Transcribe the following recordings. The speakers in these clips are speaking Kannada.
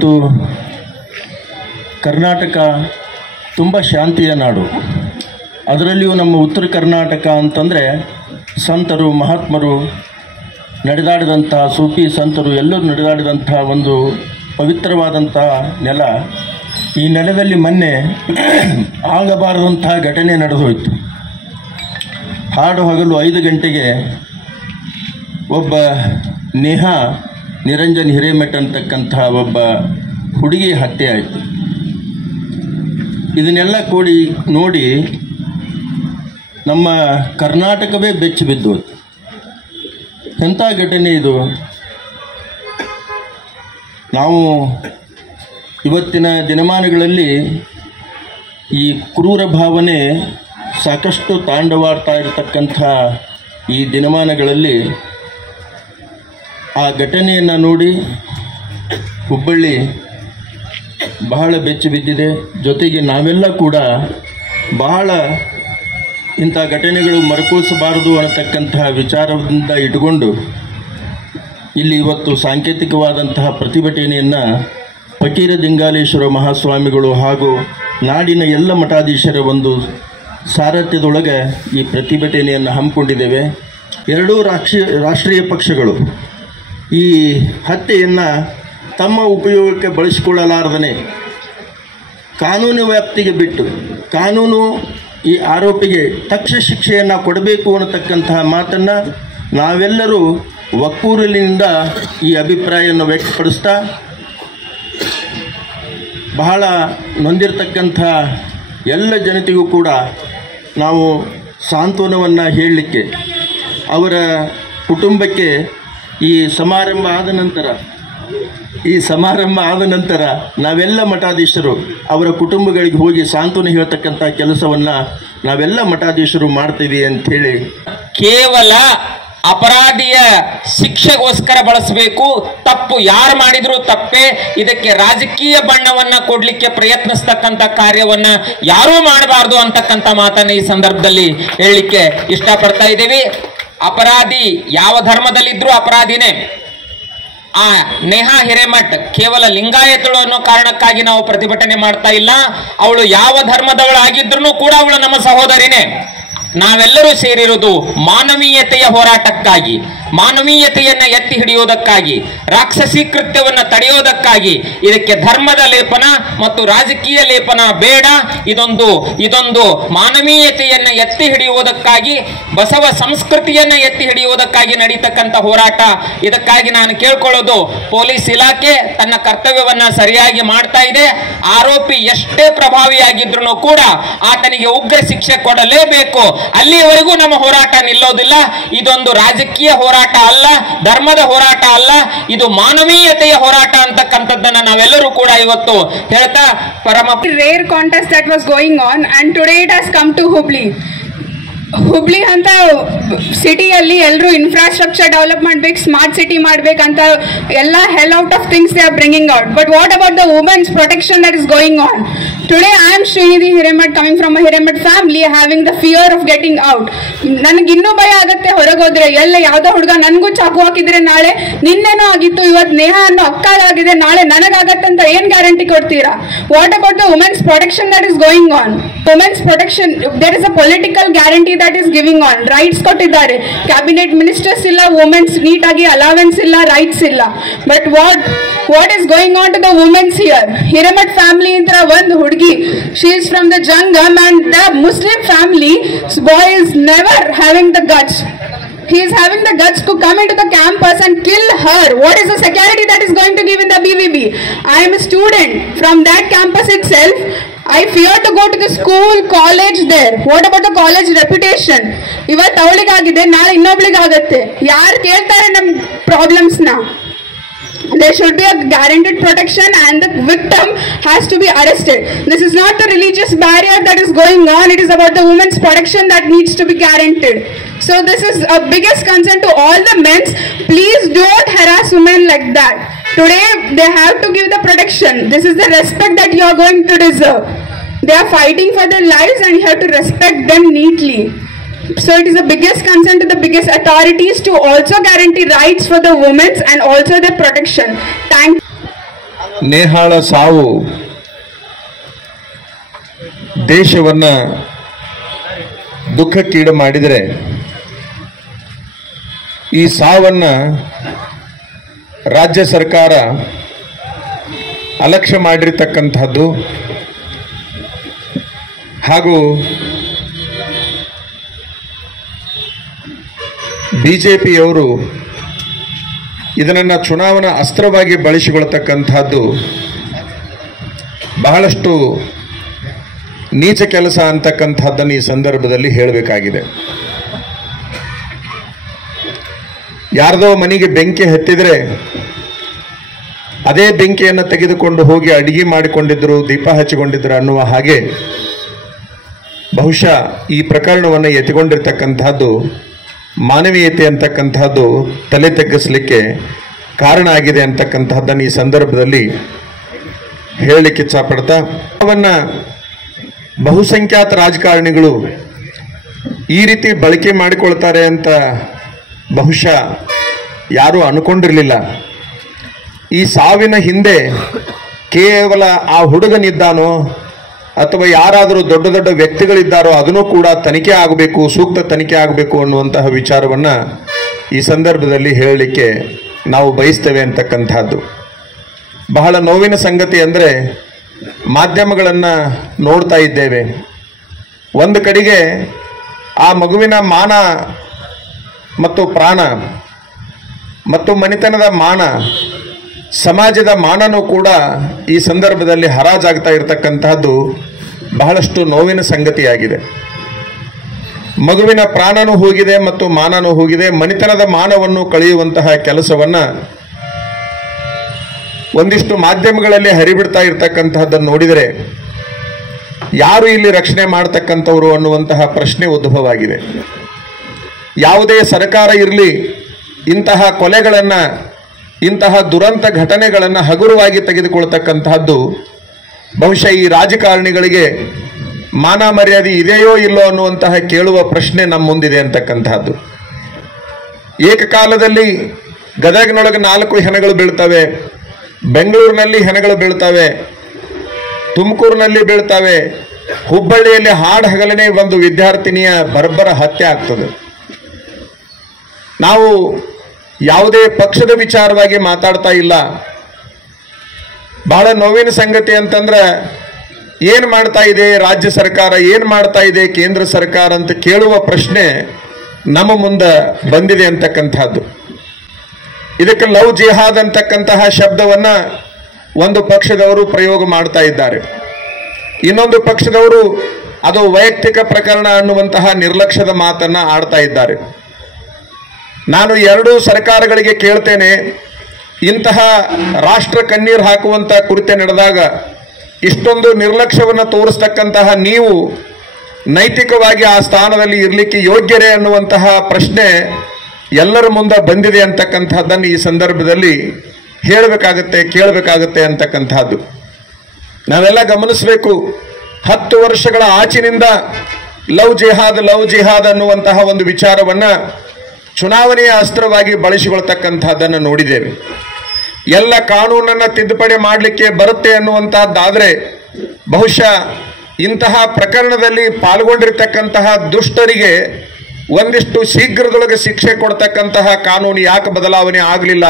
ಇವತ್ತು ಕರ್ನಾಟಕ ತುಂಬ ಶಾಂತಿಯ ನಾಡು. ಅದರಲ್ಲಿಯೂ ನಮ್ಮ ಉತ್ತರ ಕರ್ನಾಟಕ ಅಂತಂದರೆ ಸಂತರು ಮಹಾತ್ಮರು ನಡೆದಾಡಿದಂಥ ಸೂಫಿ ಸಂತರು ಎಲ್ಲರೂ ನಡೆದಾಡಿದಂಥ ಒಂದು ಪವಿತ್ರವಾದಂಥ ನೆಲ. ಈ ನೆಲದಲ್ಲಿ ಮೊನ್ನೆ ಆಗಬಾರದಂತಹ ಘಟನೆ ನಡೆದೋಯ್ತು. ಹಾಡು ಹಗಲು 5 ಗಂಟೆಗೆ ಒಬ್ಬ ನೇಹಾ ನಿರಂಜನ್ ಹಿರೇಮಠ್ ಅಂತಕ್ಕಂಥ ಒಬ್ಬ ಹುಡುಗಿ ಹತ್ಯೆ ಆಯಿತು. ಇದನ್ನೆಲ್ಲ ಕೂಡಿ ನೋಡಿ ನಮ್ಮ ಕರ್ನಾಟಕವೇ ಬೆಚ್ಚಿ ಬಿದ್ದೋಯ್ತು. ಎಂಥ ಘಟನೆ ಇದು! ನಾವು ಇವತ್ತಿನ ದಿನಮಾನಗಳಲ್ಲಿ ಈ ಕ್ರೂರ ಭಾವನೆ ಸಾಕಷ್ಟು ತಾಂಡವಾಡ್ತಾ ಇರತಕ್ಕಂಥ ಈ ದಿನಮಾನಗಳಲ್ಲಿ ಆ ಘಟನೆಯನ್ನು ನೋಡಿ ಹುಬ್ಬಳ್ಳಿ ಬಹಳ ಬೆಚ್ಚಿ ಬಿದ್ದಿದೆ. ಜೊತೆಗೆ ನಾವೆಲ್ಲ ಕೂಡ ಬಹಳ ಇಂಥ ಘಟನೆಗಳು ಮರುಕಳಿಸಬಾರದು ಅನ್ನತಕ್ಕಂತಹ ವಿಚಾರದಿಂದ ಇಟ್ಟುಕೊಂಡು ಇಲ್ಲಿ ಇವತ್ತು ಸಾಂಕೇತಿಕವಾದಂತಹ ಪ್ರತಿಭಟನೆಯನ್ನು ಫಕೀರ ದಿಂಗಾಲೇಶ್ವರ ಮಹಾಸ್ವಾಮಿಗಳು ಹಾಗೂ ನಾಡಿನ ಎಲ್ಲ ಮಠಾಧೀಶರ ಒಂದು ಸಾರಥ್ಯದೊಳಗೆ ಈ ಪ್ರತಿಭಟನೆಯನ್ನು ಹಮ್ಮಿಕೊಂಡಿದ್ದೇವೆ. ಎರಡೂ ರಾಷ್ಟ್ರೀಯ ಪಕ್ಷಗಳು ಈ ಹತ್ಯೆಯನ್ನು ತಮ್ಮ ಉಪಯೋಗಕ್ಕೆ ಬಳಸಿಕೊಳ್ಳಲಾರದೇ ಕಾನೂನು ವ್ಯಾಪ್ತಿಗೆ ಬಿಟ್ಟು ಕಾನೂನು ಈ ಆರೋಪಿಗೆ ತಕ್ಷಣ ಶಿಕ್ಷೆಯನ್ನು ಕೊಡಬೇಕು ಅನ್ನತಕ್ಕಂತಹ ಮಾತನ್ನು ನಾವೆಲ್ಲರೂ ಒಕ್ಕೂರಲಿನಿಂದ ಈ ಅಭಿಪ್ರಾಯವನ್ನು ವ್ಯಕ್ತಪಡಿಸ್ತಾ ಬಹಳ ನೊಂದಿರತಕ್ಕಂಥ ಎಲ್ಲ ಜನತೆಗೂ ಕೂಡ ನಾವು ಸಾಂತ್ವನವನ್ನು ಹೇಳಲಿಕ್ಕೆ, ಅವರ ಕುಟುಂಬಕ್ಕೆ ಈ ಸಮಾರಂಭ ಆದ ನಂತರ ನಾವೆಲ್ಲ ಮಠಾಧೀಶರು ಅವರ ಕುಟುಂಬಗಳಿಗೆ ಹೋಗಿ ಸಾಂತ್ವನ ಹೇಳ್ತಕ್ಕಂಥ ಕೆಲಸವನ್ನು ನಾವೆಲ್ಲ ಮಠಾಧೀಶರು ಮಾಡ್ತೀವಿ ಅಂಥೇಳಿ. ಕೇವಲ ಅಪರಾಧಿಯ ಶಿಕ್ಷೆಗೋಸ್ಕರ ಬಳಸಬೇಕು. ತಪ್ಪು ಯಾರು ಮಾಡಿದ್ರು ತಪ್ಪೇ. ಇದಕ್ಕೆ ರಾಜಕೀಯ ಬಣ್ಣವನ್ನ ಕೊಡ್ಲಿಕ್ಕೆ ಪ್ರಯತ್ನಿಸ್ತಕ್ಕಂಥ ಕಾರ್ಯವನ್ನ ಯಾರೂ ಮಾಡಬಾರ್ದು ಅಂತಕ್ಕಂಥ ಮಾತನ್ನ ಈ ಸಂದರ್ಭದಲ್ಲಿ ಹೇಳಲಿಕ್ಕೆ ಇಷ್ಟಪಡ್ತಾ ಇದ್ದೀವಿ. ಅಪರಾಧಿ ಯಾವ ಧರ್ಮದಲ್ಲಿದ್ರೂ ಅಪರಾಧಿನೇ. ಆ ನೇಹಾ ಹಿರೇಮಠ್ ಕೇವಲ ಲಿಂಗಾಯತಳು ಅನ್ನೋ ಕಾರಣಕ್ಕಾಗಿ ನಾವು ಪ್ರತಿಭಟನೆ ಮಾಡ್ತಾ ಇಲ್ಲ. ಅವಳು ಯಾವ ಧರ್ಮದವಳಾಗಿದ್ರು ಕೂಡ ಅವಳು ನಮ್ಮ ಸಹೋದರಿನೇ. ನಾವೆಲ್ಲರೂ ಸೇರಿರುವುದು ಮಾನವೀಯತೆಯ ಹೋರಾಟಕ್ಕಾಗಿ, ಮಾನವೀಯತೆಯನ್ನ ಎತ್ತಿ ಹಿಡಿಯೋದಕ್ಕಾಗಿ, ರಾಕ್ಷಸಿ ಕೃತ್ಯವನ್ನ ತಡೆಯೋದಕ್ಕಾಗಿ. ಇದಕ್ಕೆ ಧರ್ಮದ ಲೇಪನ ಮತ್ತು ರಾಜಕೀಯ ಲೇಪನ ಬೇಡ. ಇದೊಂದು ಮಾನವೀಯತೆಯನ್ನ ಎತ್ತಿ ಹಿಡಿಯುವುದಕ್ಕಾಗಿ, ಬಸವ ಸಂಸ್ಕೃತಿಯನ್ನ ಎತ್ತಿ ಹಿಡಿಯುವುದಕ್ಕಾಗಿ ನಡೀತಕ್ಕಂಥ ಹೋರಾಟ. ಇದಕ್ಕಾಗಿ ನಾನು ಕೇಳ್ಕೊಳ್ಳೋದು, ಪೊಲೀಸ್ ಇಲಾಖೆ ತನ್ನ ಕರ್ತವ್ಯವನ್ನ ಸರಿಯಾಗಿ ಮಾಡ್ತಾ ಇದೆ. ಆರೋಪಿ ಎಷ್ಟೇ ಪ್ರಭಾವಿಯಾಗಿದ್ರು ಕೂಡ ಆತನಿಗೆ ಉಗ್ರ ಶಿಕ್ಷೆ ಕೊಡಲೇಬೇಕು. ಅಲ್ಲಿಯವರೆಗೂ ನಮ್ಮ ಹೋರಾಟ ನಿಲ್ಲೋದಿಲ್ಲ. ಇದೊಂದು ರಾಜಕೀಯ ಹೋರಾಟ ಅಲ್ಲ, ಧರ್ಮದ ಹೋರಾಟ ಅಲ್ಲ, ಇದು ಮಾನವೀಯತೆಯ ಹೋರಾಟ ಅಂತಕ್ಕಂಥದ್ದನ್ನ ನಾವೆಲ್ಲರೂ ಕೂಡ ಇವತ್ತು ಹೇಳ್ತಾ rare contest that was going on, and today it has come to Hubli ಅಂತ ಸಿಟಿಯಲ್ಲಿ ಎಲ್ಲರೂ ಇನ್ಫ್ರಾಸ್ಟ್ರಕ್ಚರ್ ಡೆವಲಪ್ ಮಾಡ್ಬೇಕು, ಸ್ಮಾರ್ಟ್ ಸಿಟಿ ಮಾಡ್ಬೇಕಂತ ಎಲ್ಲ hell out of things they are bringing out. But what about the women's protection that is going on? Today I am Shrinidhi Hiremath, coming from a Hiremath family, having the fear of getting out. ನನಗೆ ಇನ್ನೂ ಭಯ ಆಗುತ್ತೆ ಹೊರಗೋದ್ರೆ. ಎಲ್ಲ ಯಾವ್ದೋ ಹುಡುಗ ನನಗೂ ಚಾಕು ಹಾಕಿದ್ರೆ ನಾಳೆ ನಿನ್ನೆನೋ ಆಗಿತ್ತು, ಇವತ್ತು ನೇಹಾ ಅನ್ನೋ ಅಕ್ಕಾಗಿದೆ, ನಾಳೆ ನನಗಾಗತ್ತೆ ಅಂತ ಏನ್ ಗ್ಯಾರಂಟಿ ಕೊಡ್ತೀರಾ? What about the women's protection that is going on? Women's protection, there is a political guarantee that is giving on. Rights ಕೊಟ್ಟಿದ್ದಾರೆ, ಕ್ಯಾಬಿನೆಟ್ ಮಿನಿಸ್ಟರ್ಸ್ ಇಲ್ಲ, ವುಮೆನ್ಸ್ ನೀಟಾಗಿ ಅಲವೆನ್ಸ್ ಇಲ್ಲ, ರೈಟ್ಸ್ ಇಲ್ಲ. But what is going on to the women's here? Hiremath family ಅಂತ ಒಂದು ಹುಡುಗಿ, she is from the Jangam, and the Muslim family boy is never having the guts. He is having the guts to come into the campus and kill her. What is the security that is going to give in the BVB? I am a student from that campus itself. I fear to go to the school, college there. What about the college reputation? ಇವತ್ತು ಅವಳಿಗಾಗಿದೆ, ನಾಳೆ ಇನ್ನೊಬ್ಳಿಗಾಗತ್ತೆ. ಯಾರು ಕೇಳ್ತಾರೆ ನಮ್ಮ ಪ್ರಾಬ್ಲಮ್ಸ್ ನ? There should be a guaranteed protection, and the victim has to be arrested. This is not the religious barrier that is going on. It is about the women's protection that needs to be guaranteed. So this is a biggest concern to all the men. Please don't harass women like that. Today they have to give the protection. This is the respect that you are going to deserve. They are fighting for their lives, and you have to respect them neatly. So it is the biggest concern to the biggest authorities to also guarantee rights for the women and also their protection. Thank you. ನೇಹಾಳ ಸಾವು ದೇಶವನ್ನ ದುಃಖಕ್ಕೀಡು ಮಾಡಿದರೆ ಈ ಸಾವನ್ನ ರಾಜ್ಯ ಸರ್ಕಾರ ಅಲಕ್ಷ್ಯ ಮಾಡಿರ್ತಕ್ಕಂಥದ್ದು ಹಾಗೂ ಬಿಜೆಪಿಯವರು ಇದನ್ನು ಚುನಾವಣಾ ಅಸ್ತ್ರವಾಗಿ ಬಳಸಿಕೊಳ್ಳತಕ್ಕಂಥದ್ದು ಬಹಳಷ್ಟು ನೀಚ ಕೆಲಸ ಅಂತಕ್ಕಂಥದ್ದನ್ನು ಈ ಸಂದರ್ಭದಲ್ಲಿ ಹೇಳಬೇಕಾಗಿದೆ. ಯಾರದೋ ಮನೆಗೆ ಬೆಂಕಿ ಹತ್ತಿದ್ರೆ ಅದೇ ಬೆಂಕಿಯನ್ನು ತೆಗೆದುಕೊಂಡು ಹೋಗಿ ಅಡಿಗೆ ಮಾಡಿಕೊಂಡಿದ್ರು, ದೀಪ ಹಚ್ಚಿಕೊಂಡಿದ್ರು ಅನ್ನುವ ಹಾಗೆ ಬಹುಶಃ ಈ ಪ್ರಕರಣವನ್ನು ಎತ್ತಿಕೊಂಡಿರ್ತಕ್ಕಂಥದ್ದು ಮಾನವೀಯತೆ ಅಂತಕ್ಕಂಥದ್ದು ತಲೆ ತಗ್ಗಿಸಲಿಕ್ಕೆ ಕಾರಣ ಆಗಿದೆ ಅಂತಕ್ಕಂಥದ್ದನ್ನು ಈ ಸಂದರ್ಭದಲ್ಲಿ ಹೇಳಲಿಕ್ಕೆ ಇಚ್ಛಪಡ್ತಾ, ಅವನ್ನ ಬಹುಸಂಖ್ಯಾತ ರಾಜಕಾರಣಿಗಳು ಈ ರೀತಿ ಬಳಕೆ ಮಾಡಿಕೊಳ್ತಾರೆ ಅಂತ ಬಹುಶಃ ಯಾರೂ ಅನ್ಕೊಂಡಿರಲಿಲ್ಲ. ಈ ಸಾವಿನ ಹಿಂದೆ ಕೇವಲ ಆ ಹುಡುಗನಿದ್ದಾನೋ ಅಥವಾ ಯಾರಾದರೂ ದೊಡ್ಡ ದೊಡ್ಡ ವ್ಯಕ್ತಿಗಳಿದ್ದಾರೋ ಅದನ್ನು ಕೂಡ ತನಿಖೆ ಆಗಬೇಕು, ಸೂಕ್ತ ತನಿಖೆ ಆಗಬೇಕು ಅನ್ನುವಂತಹ ವಿಚಾರವನ್ನು ಈ ಸಂದರ್ಭದಲ್ಲಿ ಹೇಳಲಿಕ್ಕೆ ನಾವು ಬಯಸ್ತೇವೆ ಅಂತಕ್ಕಂಥದ್ದು. ಬಹಳ ನೋವಿನ ಸಂಗತಿ ಅಂದರೆ ಮಾಧ್ಯಮಗಳನ್ನು ನೋಡ್ತಾ ಇದ್ದೇವೆ. ಒಂದು ಕಡೆಗೆ ಆ ಮಗುವಿನ ಮಾನ ಮತ್ತು ಪ್ರಾಣ ಮತ್ತು ಮನೆತನದ ಮಾನ, ಸಮಾಜದ ಮಾನನೂ ಕೂಡ ಈ ಸಂದರ್ಭದಲ್ಲಿ ಹರಾಜಾಗ್ತಾ ಇರತಕ್ಕಂತಹದ್ದು ಬಹಳಷ್ಟು ನೋವಿನ ಸಂಗತಿಯಾಗಿದೆ. ಮಗುವಿನ ಪ್ರಾಣನೂ ಹೋಗಿದೆ ಮತ್ತು ಮಾನನೂ ಹೋಗಿದೆ. ಮನೆತನದ ಮಾನವನ್ನು ಕಳೆಯುವಂತಹ ಕೆಲಸವನ್ನ ಒಂದಿಷ್ಟು ಮಾಧ್ಯಮಗಳಲ್ಲಿ ಹರಿಬಿಡ್ತಾ ಇರತಕ್ಕಂತಹದ್ದನ್ನು ನೋಡಿದರೆ ಯಾರು ಇಲ್ಲಿ ರಕ್ಷಣೆ ಮಾಡತಕ್ಕಂಥವರು ಅನ್ನುವಂತಹ ಪ್ರಶ್ನೆ ಉದ್ಭವವಾಗಿದೆ. ಯಾವುದೇ ಸರ್ಕಾರ ಇರಲಿ, ಇಂತಹ ಕೊಲೆಗಳನ್ನು, ಇಂತಹ ದುರಂತ ಘಟನೆಗಳನ್ನು ಹಗುರವಾಗಿ ತೆಗೆದುಕೊಳ್ತಕ್ಕಂತಹದ್ದು ಬಹುಶಃ ಈ ರಾಜಕಾರಣಿಗಳಿಗೆ ಮಾನ ಮರ್ಯಾದೆ ಇದೆಯೋ ಇಲ್ಲೋ ಅನ್ನುವಂತಹ ಕೇಳುವ ಪ್ರಶ್ನೆ ನಮ್ಮ ಮುಂದಿದೆ ಅಂತಕ್ಕಂತಹದ್ದು. ಏಕಕಾಲದಲ್ಲಿ ಗದಗಿನೊಳಗೆ 4 ಹೆಣಗಳು ಬೀಳ್ತವೆ, ಬೆಂಗಳೂರಿನಲ್ಲಿ ಹೆಣಗಳು ಬೀಳ್ತವೆ, ತುಮಕೂರಿನಲ್ಲಿ ಬೀಳ್ತವೆ, ಹುಬ್ಬಳ್ಳಿಯಲ್ಲಿ ಹಾಡು ಹಗಲನೇ ಒಂದು ವಿದ್ಯಾರ್ಥಿನಿಯ ಬರ್ಬರ ಹತ್ಯೆ ಆಗ್ತದೆ. ನಾವು ಯಾವುದೇ ಪಕ್ಷದ ವಿಚಾರವಾಗಿ ಮಾತಾಡ್ತಾ ಇಲ್ಲ. ಬಹಳ ನೋವಿನ ಸಂಗತಿ ಅಂತಂದ್ರೆ ಏನು ಮಾಡ್ತಾ ಇದೆ ರಾಜ್ಯ ಸರ್ಕಾರ, ಏನು ಮಾಡ್ತಾ ಇದೆ ಕೇಂದ್ರ ಸರ್ಕಾರ ಅಂತ ಕೇಳುವ ಪ್ರಶ್ನೆ ನಮ್ಮ ಮುಂದೆ ಬಂದಿದೆ ಅಂತಕ್ಕಂಥದ್ದು. ಇದಕ್ಕೆ ಲವ್ ಜಿಹಾದ್ ಅಂತಕ್ಕಂತಹ ಶಬ್ದವನ್ನ ಒಂದು ಪಕ್ಷದವರು ಪ್ರಯೋಗ ಮಾಡ್ತಾ ಇದ್ದಾರೆ. ಇನ್ನೊಂದು ಪಕ್ಷದವರು ಅದು ವೈಯಕ್ತಿಕ ಪ್ರಕರಣ ಅನ್ನುವಂತಹ ನಿರ್ಲಕ್ಷ್ಯದ ಮಾತನ್ನ ಆಡ್ತಾ ಇದ್ದಾರೆ. ನಾನು ಎರಡೂ ಸರ್ಕಾರಗಳಿಗೆ ಕೇಳ್ತೇನೆ, ಇಂತಹ ರಾಷ್ಟ್ರ ಕಣ್ಣೀರು ಹಾಕುವಂತ ಕುರಿತೆ ನಡೆದಾಗ ಇಷ್ಟೊಂದು ನಿರ್ಲಕ್ಷ್ಯವನ್ನು ತೋರಿಸ್ತಕ್ಕಂತಹ ನೀವು ನೈತಿಕವಾಗಿ ಆ ಸ್ಥಾನದಲ್ಲಿ ಇರಲಿಕ್ಕೆ ಯೋಗ್ಯರೇ ಅನ್ನುವಂತಹ ಪ್ರಶ್ನೆ ಎಲ್ಲರ ಮುಂದೆ ಬಂದಿದೆ ಅಂತಕ್ಕಂಥದ್ದನ್ನು ಈ ಸಂದರ್ಭದಲ್ಲಿ ಹೇಳಬೇಕಾಗತ್ತೆ, ಕೇಳಬೇಕಾಗತ್ತೆ ಅಂತಕ್ಕಂಥದ್ದು ನಾವೆಲ್ಲ ಗಮನಿಸಬೇಕು. 10 ವರ್ಷಗಳ ಆಚಿನಿಂದ ಲವ್ ಜಿಹಾದ್ ಅನ್ನುವಂತಹ ಒಂದು ವಿಚಾರವನ್ನ ಚುನಾವಣೆಯ ಅಸ್ತ್ರವಾಗಿ ಬಳಸಿಕೊಳ್ತಕ್ಕಂಥದ್ದನ್ನು ನೋಡಿದ್ದೇವೆ. ಎಲ್ಲ ಕಾನೂನನ್ನು ತಿದ್ದುಪಡಿ ಮಾಡಲಿಕ್ಕೆ ಬರುತ್ತೆ ಅನ್ನುವಂತಹದ್ದಾದ್ರೆ ಬಹುಶಃ ಇಂತಹ ಪ್ರಕರಣದಲ್ಲಿ ಪಾಲ್ಗೊಂಡಿರ್ತಕ್ಕಂತಹ ದುಷ್ಟರಿಗೆ ಒಂದಿಷ್ಟು ಶೀಘ್ರದೊಳಗೆ ಶಿಕ್ಷೆ ಕೊಡ್ತಕ್ಕಂತಹ ಕಾನೂನು ಯಾಕೆ ಬದಲಾವಣೆ ಆಗಲಿಲ್ಲ,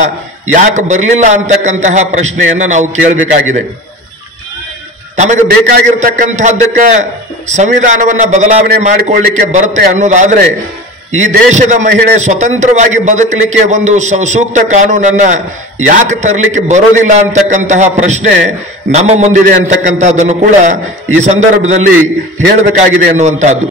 ಯಾಕೆ ಬರಲಿಲ್ಲ ಅಂತಕ್ಕಂತಹ ಪ್ರಶ್ನೆಯನ್ನು ನಾವು ಕೇಳಬೇಕಾಗಿದೆ. ತಮಗೆ ಬೇಕಾಗಿರ್ತಕ್ಕಂಥದ್ದಕ್ಕೆ ಸಂವಿಧಾನವನ್ನು ಬದಲಾವಣೆ ಮಾಡಿಕೊಳ್ಳಲಿಕ್ಕೆ ಬರುತ್ತೆ ಅನ್ನೋದಾದ್ರೆ ಈ ದೇಶದ ಮಹಿಳೆ ಸ್ವತಂತ್ರವಾಗಿ ಬದುಕಲಿಕ್ಕೆ ಒಂದು ಸೂಕ್ತ ಕಾನೂನನ್ನ ಯಾಕೆ ತರಲಿಕ್ಕೆ ಬರೋದಿಲ್ಲ ಅಂತಕ್ಕಂತಹ ಪ್ರಶ್ನೆ ನಮ್ಮ ಮುಂದಿದೆ ಅಂತಕ್ಕಂಥದ್ದನ್ನು ಕೂಡ ಈ ಸಂದರ್ಭದಲ್ಲಿ ಹೇಳಬೇಕಾಗಿದೆ ಅನ್ನುವಂಥದ್ದು.